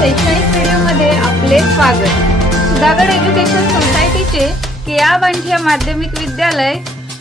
शैक्षणिक व्हिडिओमध्ये आपले स्वागत। सुधागड एज्युकेशन सोसायटीचे केआ बांठिया माध्यमिक विद्यालय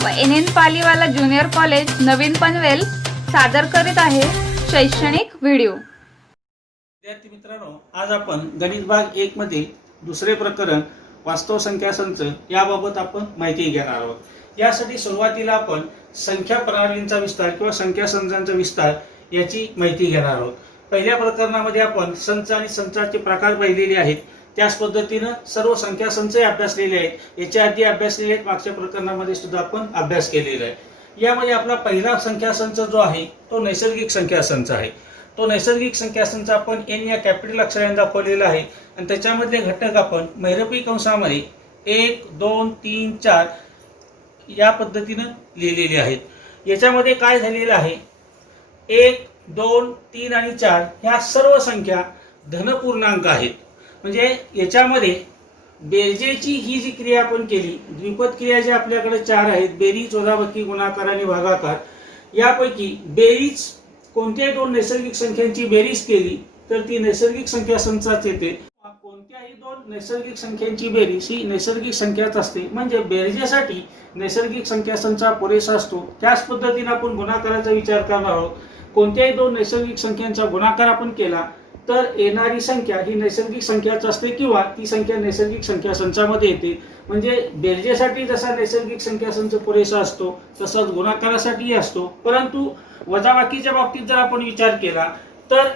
व एन पालीवाला ज्युनियर कॉलेज नवीन पनवेल सादर करीत आहे शैक्षणिक व्हिडिओ। विद्यार्थी मित्रांनो, आज आपण गणित भाग 1 मध्ये दुसरे प्रकरण वास्तव संख्या संच याबाबत आपण माहिती घेणार आहोत। यासाठी सुरुवातीला आपण संख्या प्रणालींचा विस्तार किंवा संख्या संचांचा विस्तार याची माहिती घेणार आहोत। पहिल्या प्रकरणामध्ये आपण संच आणि संचाचे प्रकार पाहिलेले आहेत। त्याच पद्धतीने सर्व संख्या संच अभ्यासलेले आहेत। याच्या आधी अभ्यासलेले आहेत, मागच्या प्रकरणामध्ये सुद्धा आपण अभ्यास केलेला आहे। यामध्ये आपला पहिला संख्या संच जो आहे तो नैसर्गिक संख्या संच आहे। तो नैसर्गिक संख्या संच आपण एन या कॅपिटल अक्षराने दाखवलेला आहे आणि त्याच्यामधले घटक आपण महिरपी कंसामध्ये 1 2 3 4 या पद्धतीने लिहिलेले आहेत। याच्यामध्ये काय झालेलं आहे, 1 2 3 आणि 4 ह्या सर्व संख्या धनपूर्णांक आहेत। म्हणजे याच्यामध्ये बेरजेची ही जी क्रिया आपण केली, द्विपद क्रिया जी आपल्याकडे 4 आहेत, बेरीज वजाबाकी गुणाकार आणि भागाकार, यापैकी बेरीज कोणत्याही दोन नैसर्गिक संख्यांची बेरीज केली तर ती नैसर्गिक संख्या संचात येते। कोणत्याही दोन नैसर्गिक संख्यांची बेरीज ही नैसर्गिक संख्याच असते। म्हणजे बेरजेसाठी नैसर्गिक संख्या संच पुरेसा असतो। त्याच पद्धतीने आपण गुणाकाराचा विचार करणार आहोत। कोणत्याही दोन नैसर्गिक संख्यांचा गुणाकार आपण केला तर येणारी संख्या ही नैसर्गिक संख्याच असते किंवा ती संख्या नैसर्गिक संख्या संचामध्ये येते। म्हणजे बेरजेसाठी जसा नैसर्गिक संख्या संच पुरेसा असतो तसाच गुणाकारासाठीही असतो। परंतु वजाबाकीच्या बाबतीत जर आपण विचार केला तर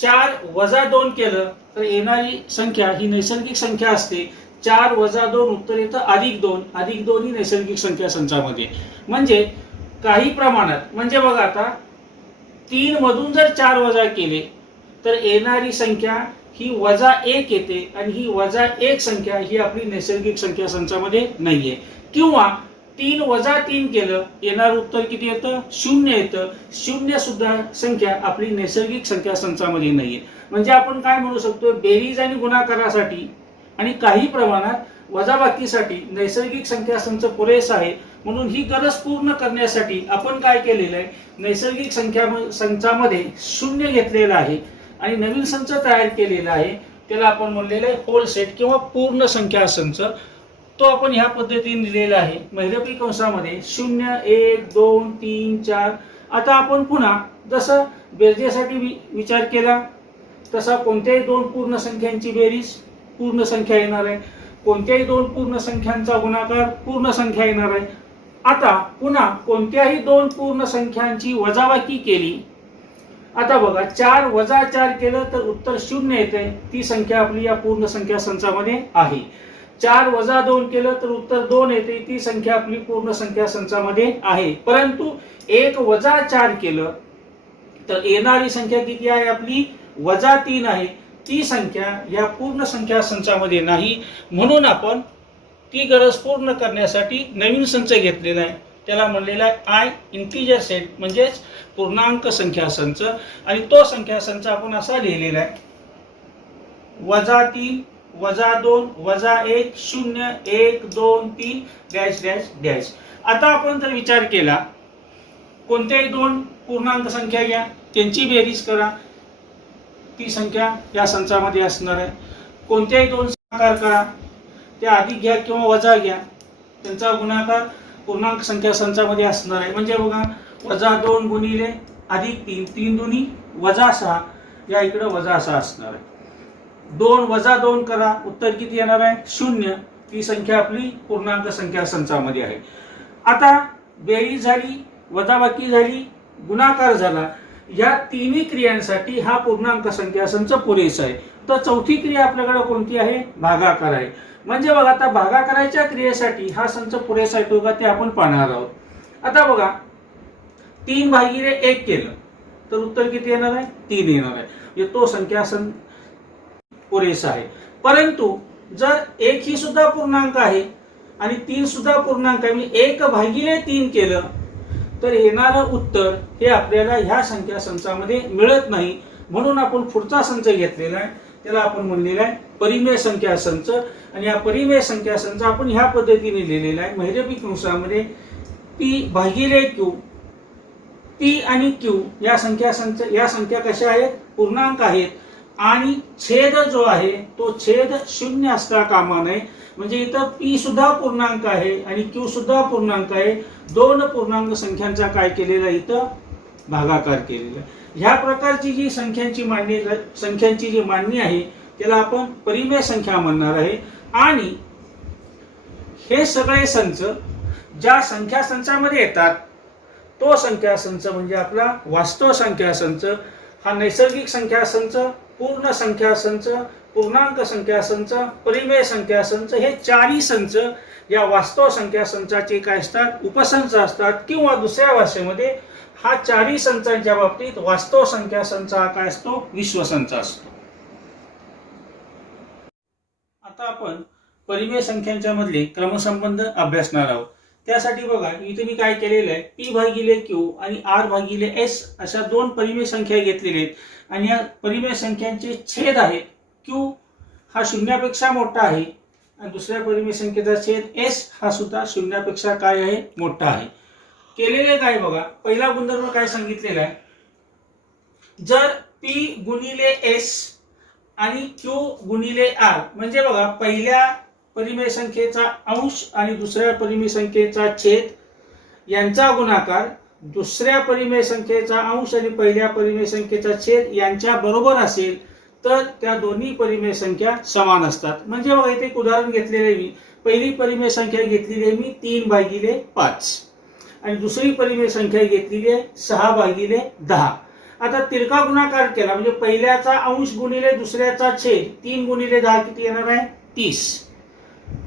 4 वजा 2 केलं तर येणारी संख्या ही नैसर्गिक संख्या असते। 4 वजा 2 उत्तर येतं +2, +2 ही नैसर्गिक संख्या संचामध्ये। म्हणजे काही प्रमाणात, म्हणजे बघा आता 3 मधून जर 4 वजा केले तर येणारी संख्या ही -1 येते आणि ही -1 संख्या ही आपली नैसर्गिक संख्या संचामध्ये नाहीये। किंवा 3 वजा 3 केलं, येणार उत्तर किती येतं, 0 येतं। 0 सुद्धा संख्या आपली नैसर्गिक संख्या संचामध्ये नाहीये। म्हणजे आपण काय म्हणू शकतो, बेरीज आणि गुणाकारासाठी आणि काही प्रमाणात वजाबाकीसाठी नैसर्गिक संख्या संच पुरेसा आहे। म्हणून ही गरज पूर्ण करण्यासाठी आपण काय केलेलं आहे, नैसर्गिक संख्या संचामध्ये 0 घेतलेला आहे आणि नवीन संच तयार केलेला आहे। त्याला आपण म्हणलेलं आहे होल सेट किंवा पूर्ण संख्या संच। तो आपण ह्या पद्धतीने लिहिलेला आहे, महिरपी कंसामध्ये 0 1 2 3 4। आता आपण पुन्हा जसं बेरजेसाठी विचार केला तसा कोणत्याही दोन पूर्ण संख्यांची बेरीज पूर्ण संख्या येणार आहे, कोणत्याही दोन पूर्ण संख्यांचा गुणाकार पूर्ण संख्या येणार आहे। आता पुन्हा कोणत्याही दोन पूर्ण संख्यांची वजाबाकी केली, आता बघा 4 वजा 4 केलं तर उत्तर 0 येते। ती संख्या आपली या पूर्ण संख्या संचामध्ये आहे। 4 वजा 2 केलं तर उत्तर 2 येते। ती संख्या आपली पूर्ण संख्या संचामध्ये आहे। परंतु 1 वजा 4 केलं तर येणारी संख्या किती आहे आपली, -3 आहे। ती संख्या या पूर्ण संख्या संचामध्ये नाही। म्हणून आपण ती गरज पूर्ण करण्यासाठी नवीन संच घेतलेला आहे, त्याला म्हणलेला आहे आय इंटिजर सेट, म्हणजेच पूर्णांक संख्या संच। आणि तो संख्या संच आपण असा लिहिलेला आहे, -3 -2 -1 0 1 2 3 डॅश डॅश डॅश। आता आपण जर विचार केला, कोणत्याही दोन पूर्णांक संख्या घ्या, त्यांची बेरीज करा, ती संख्या या संचामध्ये असणार आहे। कोणत्याही दोन गुणाकार करा, त्या अधिक घ्या किंवा वजा घ्या, त्यांचा गुणाकार पूर्णांक संख्या संचामध्ये असणार आहे। म्हणजे बघा -2 गुणिले +3, 3 दुनी -6, या इकडे -6 असणार आहे। 2 वजा 2 करा, उत्तर किती येणार आहे, 0। ती संख्या आपली पूर्णांक संख्या संचामध्ये आहे। आता बेरीज झाली, वजाबाकी झाली, गुणाकार झाला, या तिन्ही क्रियांसाठी हा पूर्णांक संख्या संच पुरेसा आहे। तर चौथी क्रिया आपल्याकडे कोणती आहे, भागाकार आहे। म्हणजे बघा आता भागाकाराच्या क्रियेसाठी हा संच पुरेसा येतो का ते आपण पाहणार आहोत। आता बघा 3/1 केलं तर उत्तर किती येणार आहे, 3 येणार आहे। म्हणजे तो संख्या संच पुरेसा आहे। परंतु जर 1 ही सुद्धा पूर्णांक आहे आणि 3 सुद्धा पूर्णांक आहे, म्हणजे 1/3 केलं तर येणारं उत्तर हे आपल्याला ह्या संख्या संचामध्ये मिळत नाही। म्हणून आपण पुढचा संच घेतलेला आहे, त्याला आपण म्हणलेला आहे परिमेय संख्या संच। आणि या परिमेय संख्या संच आपण ह्या पद्धतीने लिहिलेला आहे, महिरपी कंसामध्ये P/Q। P आणि Q या संख्या कशा आहेत, पूर्णांक आहेत। आणि छेद जो आहे तो छेद शून्य असता कामा नये. म्हणजे इथं पी सुद्धा पूर्णांक आहे आणि क्यू सुद्धा पूर्णांक आहे. दोन पूर्णांक संख्यांचा काय केलेला इथं भागाकार केलेला. ह्या प्रकारची जी संख्यांची जी मांडणी आहे त्याला आपण परिमेय संख्या म्हणणार आहे. आणि हे सगळे संच ज्या संख्या संचामध्ये येतात तो संख्या संच म्हणजे आपला वास्तव संख्या संच. हा नैसर्गिक संख्या संच, पूर्ण संख्या संच, पूर्णांक संख्या संच, परिमेय संख्या संच, हे चारही संच या वास्तव संख्या संचाचे काय असतात उपसंच असतात. किंवा दुसऱ्या भाषेमध्ये हा चारही संचांच्या बाबतीत वास्तव संख्या संच हा काय असतो विश्वसंच असतो. आता आपण परिमेय संख्यांच्या मधले क्रमसंबंध अभ्यासणार आहोत. त्यासाठी बघा इथे मी काय केलेलं आहे, पी भागिले क्यू आणि आर भागिले एस अशा दोन परिमेय संख्या घेतलेल्या आहेत. आणि या परिमेय संख्यांचे छेद आहेत. क्यू हा शून्यापेक्षा मोठा आहे आणि दुसऱ्या परिमेय संख्येचा छेद एस हा सुद्धा शून्यापेक्षा काय आहे मोठा आहे. केलेले काय बघा, पहिला गुणधर्म काय सांगितलेला आहे, जर पी गुणिले एस आणि क्यू गुणिले आर म्हणजे बघा पहिल्या परिमेय संख्येचा अंश आणि दुसऱ्या परिमेय संख्येचा छेद यांचा गुणाकार दुसऱ्या परिमेय संख्येचा अंश आणि पहिल्या परिमेय संख्येचा छेद यांच्या बरोबर असेल तर त्या दोन्ही परिमेय संख्या समान असतात. म्हणजे बघा इथे एक उदाहरण घेतलेले आहे मी. पहिली परिमेय संख्या घेतलेली आहे मी 3/5 आणि दुसरी परिमेय संख्या घेतलेली आहे 6/10. आता तिरका गुणाकार केला म्हणजे पहिल्याचा अंश गुणिले दुसऱ्याचा छेद 3 गुणिले 10 किती येणार आहे 30.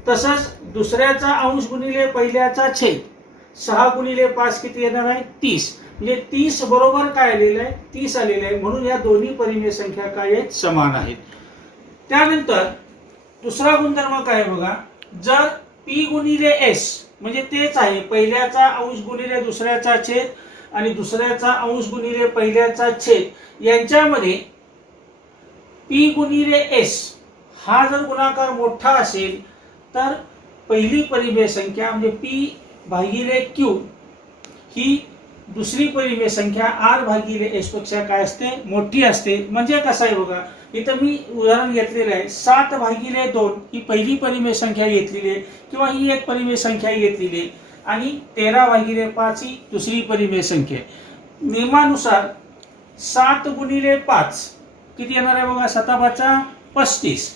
तसंच दुसऱ्याचा अंश गुणिले पहिल्याचा छेद 6 गुणिले 5 किती येणार आहे 30. म्हणजे 30 बरोबर काय आलेलं आहे 30 आलेलं आहे. म्हणून या दोन्ही परिमेय संख्या काय आहेत समान आहेत. त्यानंतर दुसरा गुणधर्म काय बघा, जर पी गुणिले एस म्हणजे तेच आहे पहिल्याचा अंश गुणिले दुसऱ्याचा छेद आणि दुसऱ्याचा अंश गुणिले पहिल्याचा छेद यांच्यामध्ये पी गुणिले एस हा जर गुणाकार मोठा असेल तर पहिली परिमेय संख्या म्हणजे पी भागिले क्यू ही दुसरी परिमेय संख्या आर भागिले एस पेक्षा काय असते मोठी असते. म्हणजे कसं आहे बघा इथं मी उदाहरण घेतलेलं आहे 7/2 ही पहिली परिमेय संख्या घेतलेली आहे किंवा ही एक परिमेय संख्या घेतलेली आहे आणि 13/5 ही दुसरी परिमेय संख्या. नियमानुसार 7 गुणिले 5 किती येणार आहे बघा 7×5 35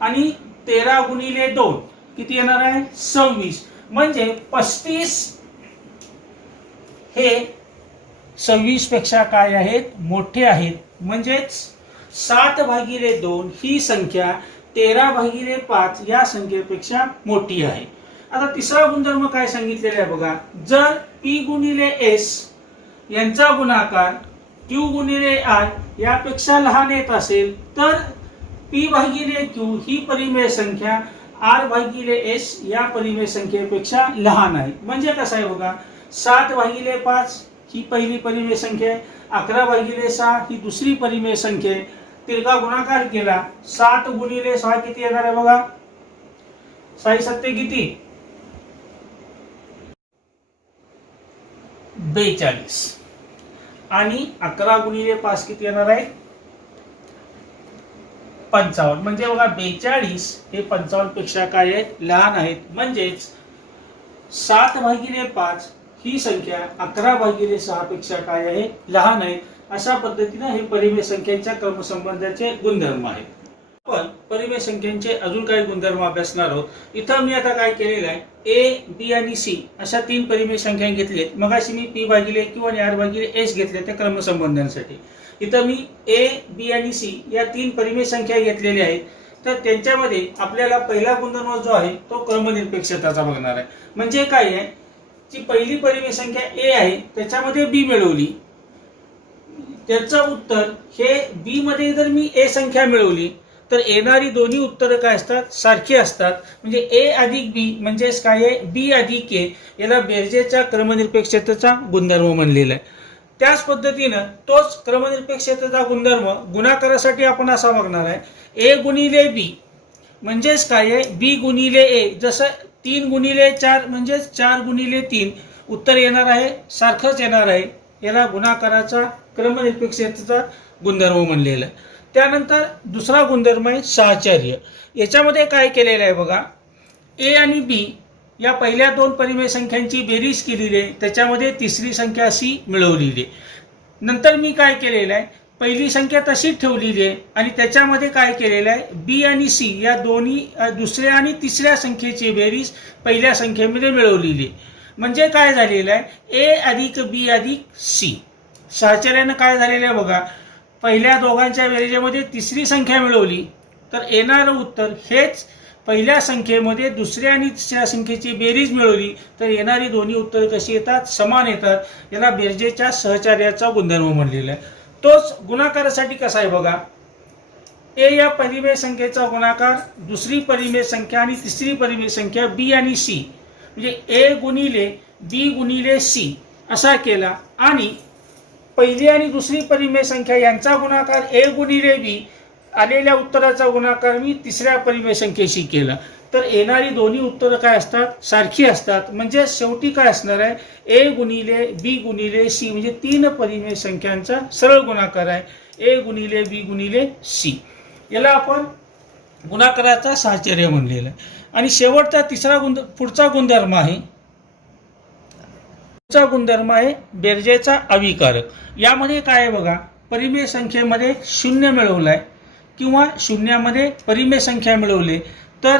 आणि 13 गुणिले 2 किती येणार आहे 26. म्हणजे 35 हे 26 पेक्षा काय आहेत मोठे आहेत. म्हणजेच 7/2 ही संख्या 13/5 या संख्येपेक्षा मोठी आहे. आता तिसरा गुणधर्म काय सांगितलेला आहे बघा, जर पी गुणिले एस यांचा गुणाकार क्यू गुणिले आर यापेक्षा लहान येत असेल तर पी भागिले क्यू ही परिमेय संख्या आर भागिले एस या परिमेय संख्येपेक्षा लहान आहे. म्हणजे कसं आहे बघा 7/5 ही पहिली परिमेय संख्या आहे, 11/6 ही दुसरी परिमेय संख्या आहे. तिरका गुणाकार केला 7 गुणिले 6 किती येणार आहे बघा 6 किती 42 आणि 11 गुणिले 5 किती येणार आहे 55. म्हणजे बघा 42 हे 55 पेक्षा काय आहेत लहान आहेत. म्हणजेच 7/5 ही संख्या 11/6 पेक्षा काय आहे लहान आहे. अशा पद्धतीने हे परिमेय संख्यांच्या क्रमसंबंधाचे गुणधर्म आहेत. आपण परिमेय संख्यांचे अजून काही गुणधर्म अभ्यासणार आहोत. इथं मी आता काय केलेलं आहे ए बी आणि सी अशा 3 परिमेय संख्या घेतलेत. मगाशी मी पी भागिले क्यू आणि आर भागिले एस घेतले त्या क्रमसंबंधांसाठी. इथं मी ए बी आणि सी या 3 परिमेय संख्या घेतलेल्या आहेत. तर त्यांच्यामध्ये आपल्याला पहिला गुणधर्म जो आहे तो क्रमनिरपेक्षताचा बघणार आहे. म्हणजे काय आहे जी पहिली परिमेय संख्या ए आहे त्याच्यामध्ये बी मिळवली त्याचं उत्तर हे बी मध्ये जर मी ए संख्या मिळवली तर येणारी दोन्ही उत्तरं काय असतात सारखी असतात. म्हणजे ए अधिक बी म्हणजेच काय आहे बी अधिक ए याला बेरजेच्या क्रमनिरपेक्षतेचा गुणधर्म म्हणलेला आहे. त्याच पद्धतीनं तोच क्रमनिरपेक्षतेचा गुणधर्म गुणाकारासाठी आपण असा बघणार आहे ए गुणिले बी म्हणजेच काय आहे बी गुणिले ए. जसं 3 गुणिले 4 म्हणजेच 4 गुणिले 3 उत्तर येणार आहे सारखंच येणार आहे. याला गुणाकाराचा क्रमनिरपेक्षतेचा गुणधर्म म्हणलेला आहे. त्यानंतर दुसरा गुणधर्म आहे साहचर्य. याच्यामध्ये काय केलेलं आहे बघा, ए आणि बी या पहिल्या दोन परिमेय संख्यांची बेरीज केलेली आहे, त्याच्यामध्ये तिसरी संख्या सी मिळवलेली आहे. नंतर मी काय केलेलं आहे, पहिली संख्या तशीच ठेवलेली आहे आणि त्याच्यामध्ये काय केलेलं आहे, बी आणि सी या दोन्ही दुसऱ्या आणि तिसऱ्या संख्येची बेरीज पहिल्या संख्येमध्ये मिळवलेली आहे. म्हणजे काय झालेलं आहे, ए अधिक बी अधिक सी. साहचर्यानं काय झालेलं आहे बघा, पहिल्या दोघांच्या बेरीजमध्ये तिसरी संख्या मिळवली तर येणारं उत्तर हेच पहिल्या संख्येमध्ये दुसऱ्या आणि तिसऱ्या संख्येची बेरीज मिळवली तर येणारी दोन्ही उत्तर कशी येतात, समान येतात. याला बेरजेच्या सहचार्याचा गुणधर्म म्हणलेला आहे. तोच गुणाकारासाठी कसा आहे बघा, ए या परिमेय संख्येचा गुणाकार दुसरी परिमेय संख्या आणि तिसरी परिमेय संख्या बी आणि सी म्हणजे ए गुणिले बी गुणिले सी असा केला आणि पहिली आणि दुसरी परिमेय संख्या यांचा गुणाकार ए गुणिले बी, आलेल्या उत्तराचा गुणाकार मी तिसऱ्या परिमेय संख्येशी केला तर येणारी दोन्ही उत्तरं काय असतात, सारखी असतात. म्हणजे शेवटी काय असणार आहे, ए गुणिले बी गुणिले सी म्हणजे तीन परिमेय संख्यांचा सरळ गुणाकार आहे, ए गुणिले बी गुणिले सी. याला आपण गुणाकाराचा साहचर्य म्हणलेलं आहे. आणि शेवटचा पुढचा गुणधर्म आहे बेरजेचा अविकारक. यामध्ये काय आहे बघा, परिमेय संख्येमध्ये शून्य मिळवलाय किंवा शून्यामध्ये परिमेय संख्या मिळवले तर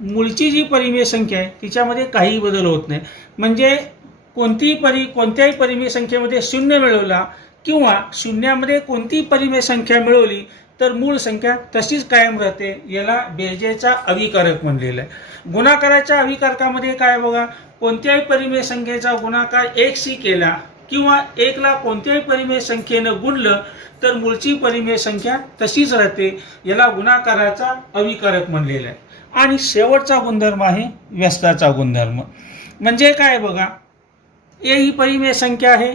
मूळची जी परिमेय संख्या आहे तिच्यामध्ये काही बदल होत नाही. म्हणजे कोणत्याही परिमेय संख्येमध्ये शून्य मिळवला किंवा शून्यामध्ये कोणतीही परिमेय संख्या मिळवली तर मूळ संख्या तशीच कायम राहते. याला बेरजेचा अविकारक म्हणलेलं आहे. गुणाकाराच्या अविकारकामध्ये काय बघा, कोणत्याही परिमेय संख्येचा गुणाकार 1शी केला किंवा 1ला कोणत्याही परिमेय संख्येनं गुणलं तर मूळची परिमेय संख्या तशीच राहते. याला गुणाकाराचा अविकारक म्हणलेला आहे. आणि शेवटचा गुणधर्म आहे व्यस्ताचा गुणधर्म. म्हणजे काय बघा, ए ही परिमेय संख्या आहे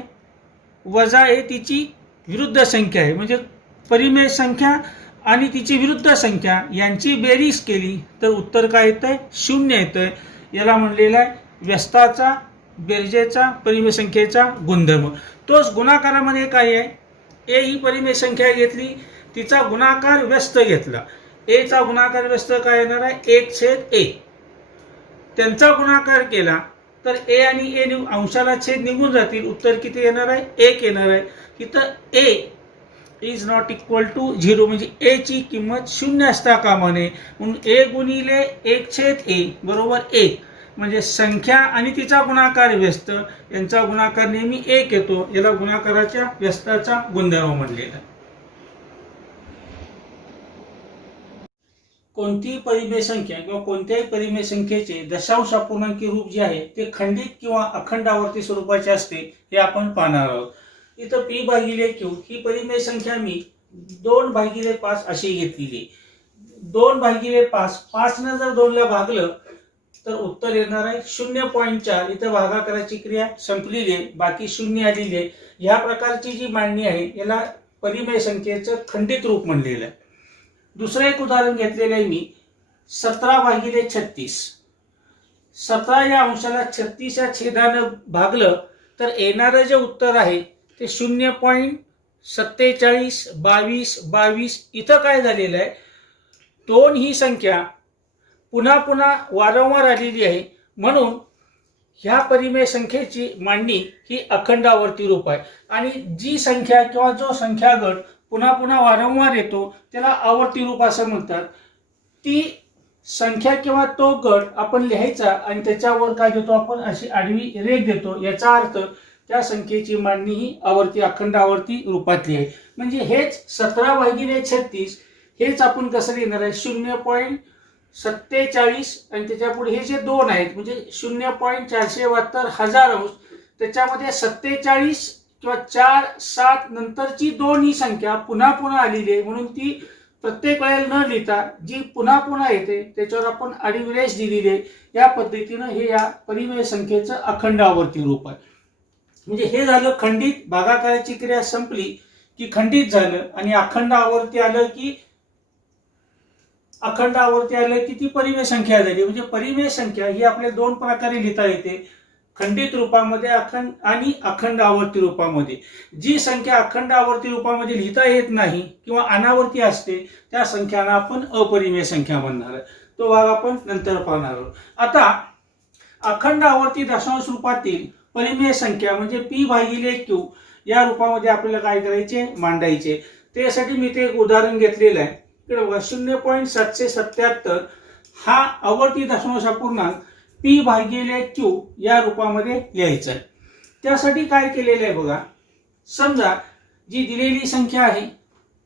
वजा ए तिची विरुद्ध संख्या आहे. म्हणजे परिमेय संख्या आणि तिची विरुद्ध संख्या यांची बेरीज केली तर उत्तर काय येतंय, 0 येतंय. याला म्हणलेला आहे व्यस्ताचा बेरजेचा परिमेय संख्येचा गुणधर्म. तोच गुणाकारामध्ये काय आहे, ए ही परिमेय संख्या घेतली, तिचा गुणाकार व्यस्त घेतला, ए चा गुणाकार व्यस्त काय येणार आहे, 1/a. त्यांचा गुणाकार केला तर ए आणि ए अंशाला छेद निघून जातील, उत्तर किती येणार आहे, 1 येणार आहे. इथं ए इज नॉट इक्वल टू 0 म्हणजे ए ची किंमत 0 असता कामा नये. म्हणून ए गुणिले 1/a बरोबर 1 म्हणजे संख्या आणि तिचा गुणाकार व्यस्त यांचा गुणाकार नेहमी 1 येतो. याला गुणाकाराच्या व्यस्ताचा गुणधर्म म्हणलेला. कोणतीही परिमेय संख्या किंवा कोणत्याही परिमेय संख्येचे दशांश अपूर्णांकी रूप जे आहे ते खंडित किंवा अखंड आवर्ती स्वरूपाचे असते हे आपण पाहणार आहोत. इथं p भागिले q ही परिमेय संख्या मी 2/5 अशी घेतलेली. 2/5 5 जर 2 ला भागलं तर उत्तर येणार आहे 0.4. इथं भागाकाराची क्रिया संपलेली आहे, बाकी 0 आलेली आहे. ह्या प्रकारची जी मांडणी आहे याला परिमेय संख्येचं खंडित रूप म्हणलेलं आहे. दुसरं एक उदाहरण घेतलेलं आहे मी 17/36. 17 या अंशाला 36 या छेदानं भागलं तर येणारं जे उत्तर आहे ते 0.47 22. इथं काय झालेलं आहे, 2 ही संख्या पुन्हा पुन्हा वारंवार आलेली आहे म्हणून ह्या परिमेय संख्येची मांडणी ही अखंड आवर्ती रूप आहे. आणि जी संख्या किंवा जो संख्या गट पुन्हा पुन्हा वारंवार येतो त्याला आवर्ती रूप असं म्हणतात. ती संख्या किंवा तो गट आपण लिहायचा आणि त्याच्यावर काय देतो आपण, अशी आडवी रेघ देतो. याचा अर्थ त्या संख्येची मांडणी ही आवर्ती अखंड आवर्ती रूपातली आहे. म्हणजे हेच 17/36 हेच आपण कसं लिहिणार आहे, 0.47 आणि त्याच्या पुढे हे जे 2 आहेत म्हणजे 0.472 हजार अंश, त्याच्यामध्ये 47 किंवा 4 7 नंतरची 2 ही संख्या पुन्हा पुन्हा आलेली आहे म्हणून ती प्रत्येक वेळेला न लिहिता जी पुन्हा पुन्हा येते त्याच्यावर आपण आडवी रेष दिलेली आहे. या पद्धतीनं हे या परिमेय संख्येचं अखंड आवर्ती रूप आहे. म्हणजे हे झालं खंडित, भागाकाराची क्रिया संपली की खंडित झालं आणि अखंड आवर्ती आलं की ती परिमेय संख्या झाली. म्हणजे परिमेय संख्या ही आपल्याला 2 प्रकारे लिहिता येते. खंडित रूपामध्ये आणि अखंड आवर्ती रूपामध्ये. जी संख्या अखंड आवर्ती रूपामध्ये लिहिता येत नाही किंवा अनावर्ती असते त्या संख्यांना आपण अपरिमेय संख्या म्हणणार आहे. तो भाग आपण नंतर पाहणार आहोत. आता अखंड आवर्ती दशांश रूपातील परिमेय संख्या म्हणजे p भागिले q या रूपामध्ये आपल्याला काय करायचे, मांडायचे. त्यासाठी मी ते एक उदाहरण घेतलेलं आहे. इकडे बघा 0.777 हा आवर्ती दशांश अपूर्णांक p भागिले q या रूपामध्ये लिहायचा आहे. त्यासाठी काय केलेलं आहे बघा, समजा जी दिलेली संख्या आहे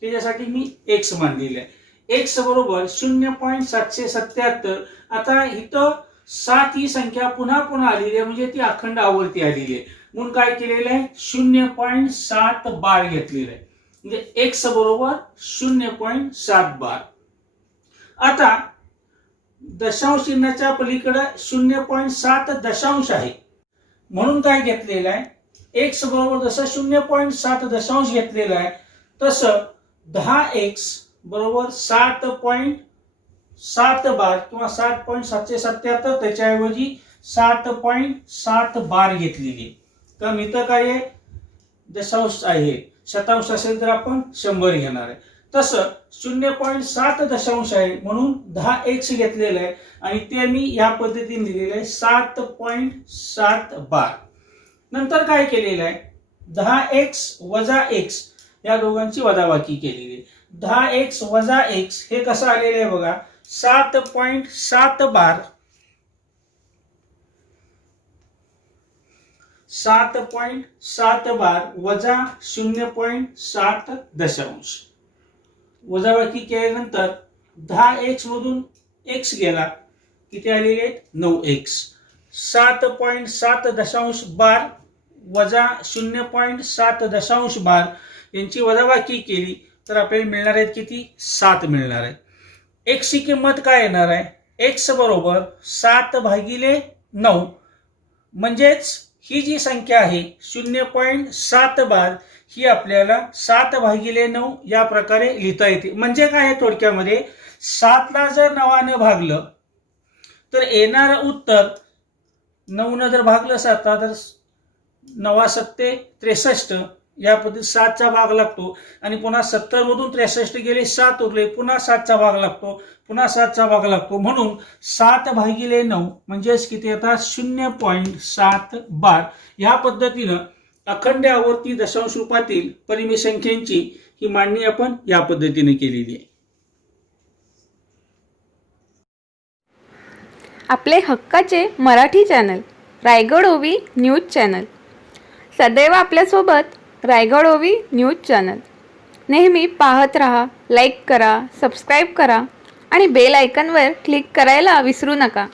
त्याच्यासाठी मी x मानलेली आहे. x बरोबर 0.777. आता इथं 7 ही संख्या पुन्हा पुन्हा आलेली आहे म्हणजे ती अखंड आवर्ती आलेली आहे म्हणून काय केलेलं आहे 0.7 बार घेतलेलं आहे म्हणजे x बरोबर 0.7 बार. आता दशांश चिन्हाच्या पलीकडे 0.7 दशांश आहे म्हणून काय घेतलेलं आहे x बरोबर जसं 0.7 दशांश घेतलेलं आहे तसं 10x बरोबर 7.7 बार किंवा 7.777 त्याच्याऐवजी 7.7 बार घेतलेली. कारण इथं काय आहे दशांश आहे, शतांश असेल तर आपण 100 घेणार आहे. तसं 0.7 दशांश आहे म्हणून 10x घेतलेलं आहे आणि ते मी या पद्धतीने लिहिलेलं आहे 7.7 बार. नंतर काय केलेलं आहे 10x वजा x या दोघांची वजाबाकी केलेली आहे. 10x वजा x हे कसं आलेलं आहे बघा 7.7 बार 7.7 बार वजा 0.7 दशांश. वजाबाकी केल्यानंतर 10x मधून x गेला किती आलेले 9x. 7.7 दशांश बार वजा 0.7 दशांश बार यांची वजाबाकी केली तर आपल्याला मिळणार आहेत किती 7 मिळणार आहे. x ची किंमत काय येणार आहे x बरोबर 7 भागिले 9 म्हणजेच ही जी संख्या आहे 0.7 बार ही आपल्याला 7 भागिले 9 या प्रकारे लिहिता येते. म्हणजे काय आहे थोडक्यामध्ये 7 ला जर 9 ने भागलं तर येणारं उत्तर 9 ने जर भागलं 7 तर 9 सत्ते 63 या पद्धतीत 7 चा भाग लागतो आणि पुन्हा 70 मधून 63 गेले 7 उरले पुन्हा 7 चा भाग लागतो पुन्हा 7 चा भाग लागतो म्हणून 7 भागिले 9 म्हणजेच किती येतात 0.7 बार. या पद्धतीनं अखंड आवर्ती दशांश रूपातील परिमेय संख्यांची ही मांडणी आपण या पद्धतीने केलेली आहे. आपले हक्काचे मराठी चॅनल रायगड ओवी न्यूज चॅनल सदैव आपल्यासोबत. रायगड ओवी न्यूज चॅनल नेहमी पाहत रहा, लाईक करा, सबस्क्राईब करा आणि बेल आयकॉनवर क्लिक करायला विसरू नका.